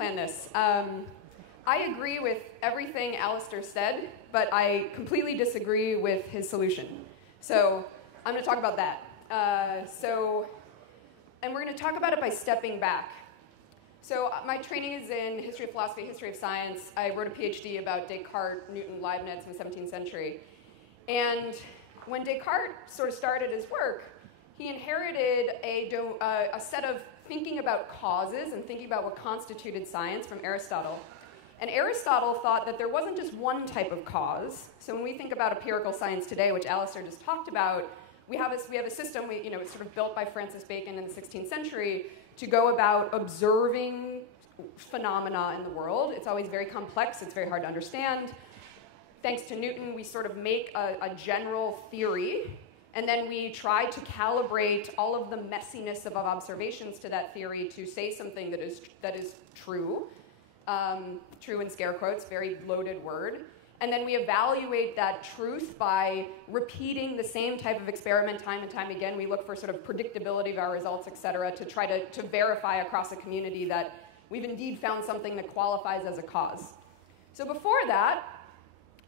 plan this. I agree with everything Alistair said, but I completely disagree with his solution. So I'm going to talk about that. And we're going to talk about it by stepping back. So my training is in history of philosophy, history of science. I wrote a PhD about Descartes, Newton, Leibniz in the 17th century. And when Descartes sort of started his work, he inherited a set of thinking about causes and thinking about what constituted science from Aristotle. And Aristotle thought that there wasn't just one type of cause. So when we think about empirical science today, which Alistair just talked about, we have a system, it's sort of built by Francis Bacon in the 16th century to go about observing phenomena in the world. It's always very complex. It's very hard to understand. Thanks to Newton, we sort of make a general theory, and then we try to calibrate all of the messiness of observations to that theory to say something that is true. True in scare quotes, very loaded word. And then we evaluate that truth by repeating the same type of experiment time and time again. We look for sort of predictability of our results, et cetera, to try to verify across a community that we've indeed found something that qualifies as a cause. So before that,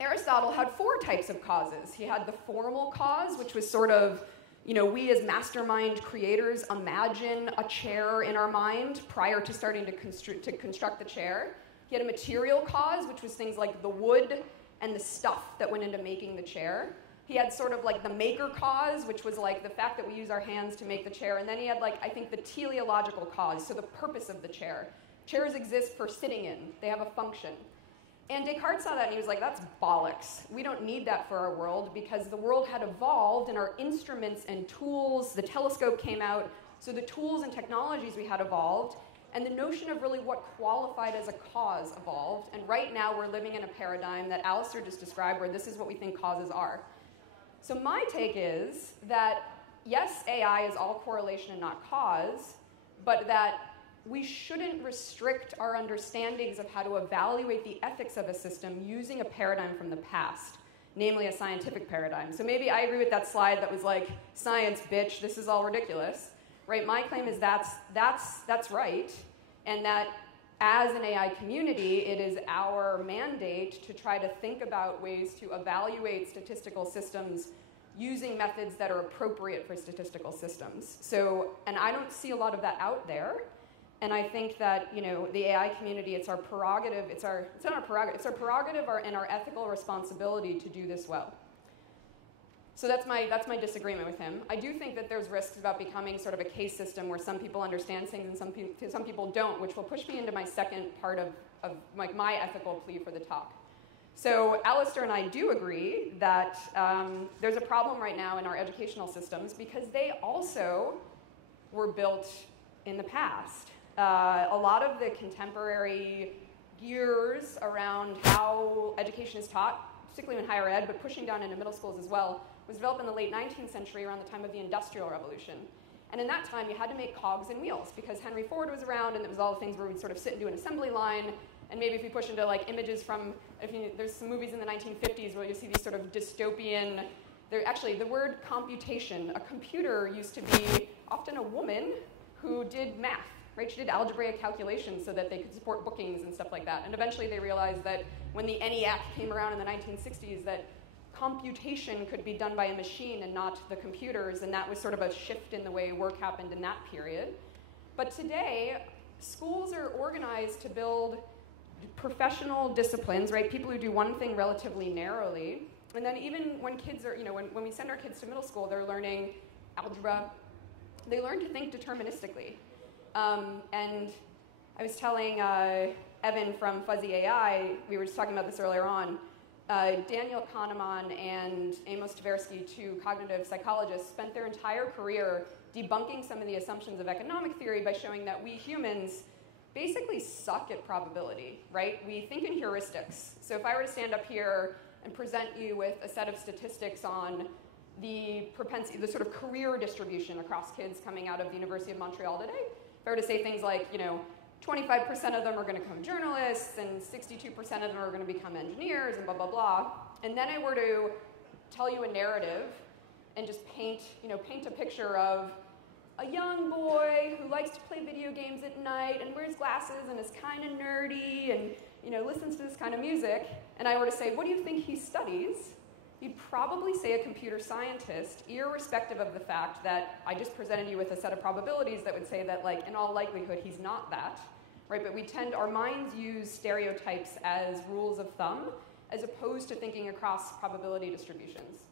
Aristotle had 4 types of causes. He had the formal cause, which was sort of, we as mastermind creators imagine a chair in our mind prior to starting to construct the chair. He had a material cause, which was things like the wood and the stuff that went into making the chair. He had sort of like the maker cause, which was like the fact that we use our hands to make the chair. And then he had I think the teleological cause, so the purpose of the chair. Chairs exist for sitting in. They have a function. And Descartes saw that and he was like, that's bollocks. We don't need that for our world because the world had evolved and our instruments and tools, the telescope came out, so the tools and technologies we had evolved, and the notion of really what qualified as a cause evolved. And right now we're living in a paradigm that Alistair just described where this is what we think causes are. So my take is that, yes, AI is all correlation and not cause, but that we shouldn't restrict our understandings of how to evaluate the ethics of a system using a paradigm from the past, namely a scientific paradigm. So maybe I agree with that slide that was like, science, bitch, this is all ridiculous. Right? My claim is that's right, and that as an AI community, it is our mandate to try to think about ways to evaluate statistical systems using methods that are appropriate for statistical systems. So, and I don't see a lot of that out there. And I think that, the AI community, it's our prerogative, it's our prerogative and our ethical responsibility to do this well. So that's my disagreement with him. I do think that there's risks about becoming sort of a case system where some people understand things and some people don't, which will push me into my second part of my ethical plea for the talk. So Alistair and I do agree that there's a problem right now in our educational systems because they also were built in the past. A lot of the contemporary gears around how education is taught, particularly in higher ed, but pushing down into middle schools as well, was developed in the late 19th century around the time of the Industrial Revolution. And in that time, you had to make cogs and wheels because Henry Ford was around, and it was all the things where we'd sort of sit and do an assembly line. And maybe if we push into images from, there's some movies in the 1950s where you see these sort of dystopian, actually the word computation, a computer used to be often a woman who did math. Right? She did algebraic calculations so that they could support bookings and stuff like that. And eventually they realized that when the ENIAC came around in the 1960s that computation could be done by a machine and not the computers, and that was sort of a shift in the way work happened in that period. But today, schools are organized to build professional disciplines, right? People who do one thing relatively narrowly. And then even when kids are, when we send our kids to middle school, they're learning algebra. They learn to think deterministically. And I was telling Evan from Fuzzy AI, we were just talking about this earlier on, Daniel Kahneman and Amos Tversky, 2 cognitive psychologists, spent their entire career debunking some of the assumptions of economic theory by showing that we humans basically suck at probability, right? We think in heuristics. So if I were to stand up here and present you with a set of statistics on the propensity, the sort of career distribution across kids coming out of the University of Montreal today, if I were to say things like, 25% of them are going to become journalists, and 62% of them are going to become engineers, and blah, blah, blah. And then I were to tell you a narrative and just paint a picture of a young boy who likes to play video games at night and wears glasses and is kind of nerdy and listens to this kind of music, and I were to say, what do you think he studies? You'd probably say a computer scientist, irrespective of the fact that I just presented you with a set of probabilities that would say that, like, in all likelihood, he's not that, right? But our minds use stereotypes as rules of thumb, as opposed to thinking across probability distributions.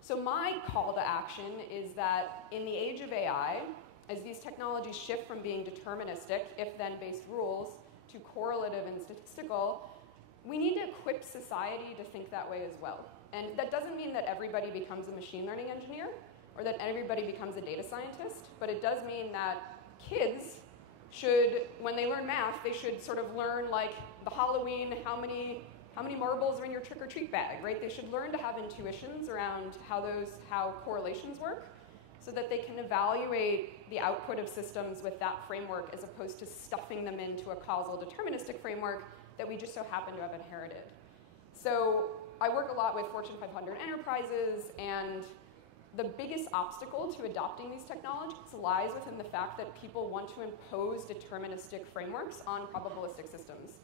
So my call to action is that in the age of AI, as these technologies shift from being deterministic, if-then-based rules, to correlative and statistical, we need to equip society to think that way as well. And that doesn't mean that everybody becomes a machine learning engineer or that everybody becomes a data scientist, but it does mean that kids should, when they learn math, they should sort of learn, like, the Halloween, how many marbles are in your trick-or-treat bag, right? They should learn to have intuitions around how correlations work so that they can evaluate the output of systems with that framework as opposed to stuffing them into a causal deterministic framework that we just so happen to have inherited. So I work a lot with Fortune 500 enterprises, and the biggest obstacle to adopting these technologies lies within the fact that people want to impose deterministic frameworks on probabilistic systems.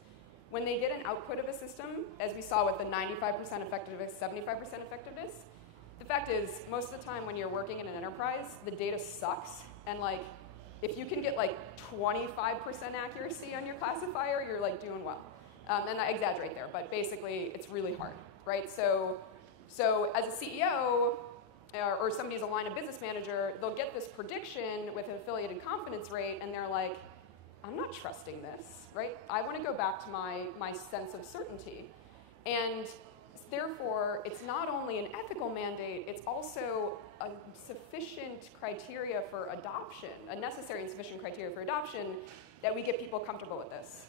When they get an output of a system, as we saw with the 95% effectiveness, 75% effectiveness, the fact is, most of the time when you're working in an enterprise, the data sucks, and like, if you can get like 25% accuracy on your classifier, you're like doing well. And I exaggerate there, but basically it's really hard, right? So as a CEO, or somebody's a line of business manager, they'll get this prediction with an affiliated confidence rate, and they're like, I'm not trusting this, right? I want to go back to my sense of certainty. And therefore, it's not only an ethical mandate, it's also a sufficient criteria for adoption, a necessary and sufficient criteria for adoption, that we get people comfortable with this.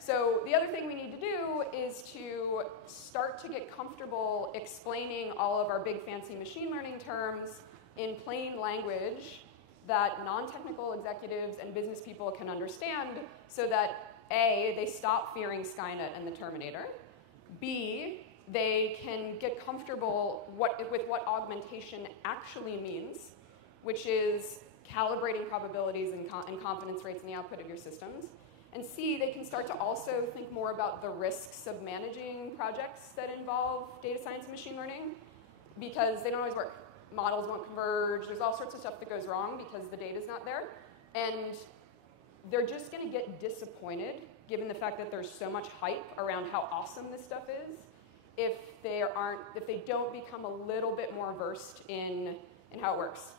So the other thing we need to do is to start to get comfortable explaining all of our big fancy machine learning terms in plain language that non-technical executives and business people can understand, so that A, they stop fearing Skynet and the Terminator, B, they can get comfortable with what augmentation actually means, which is calibrating probabilities and confidence rates in the output of your systems, and C, they can start to also think more about the risks of managing projects that involve data science and machine learning, because they don't always work. Models won't converge, there's all sorts of stuff that goes wrong because the data's not there, and they're just going to get disappointed, given the fact that there's so much hype around how awesome this stuff is, if they don't become a little bit more versed in how it works.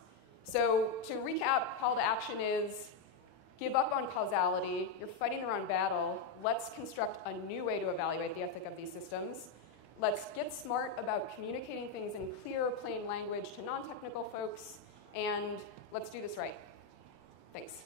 So to recap, call to action is, give up on causality, you're fighting the wrong battle, let's construct a new way to evaluate the ethic of these systems. Let's get smart about communicating things in clear, plain language to non-technical folks, and let's do this right. Thanks.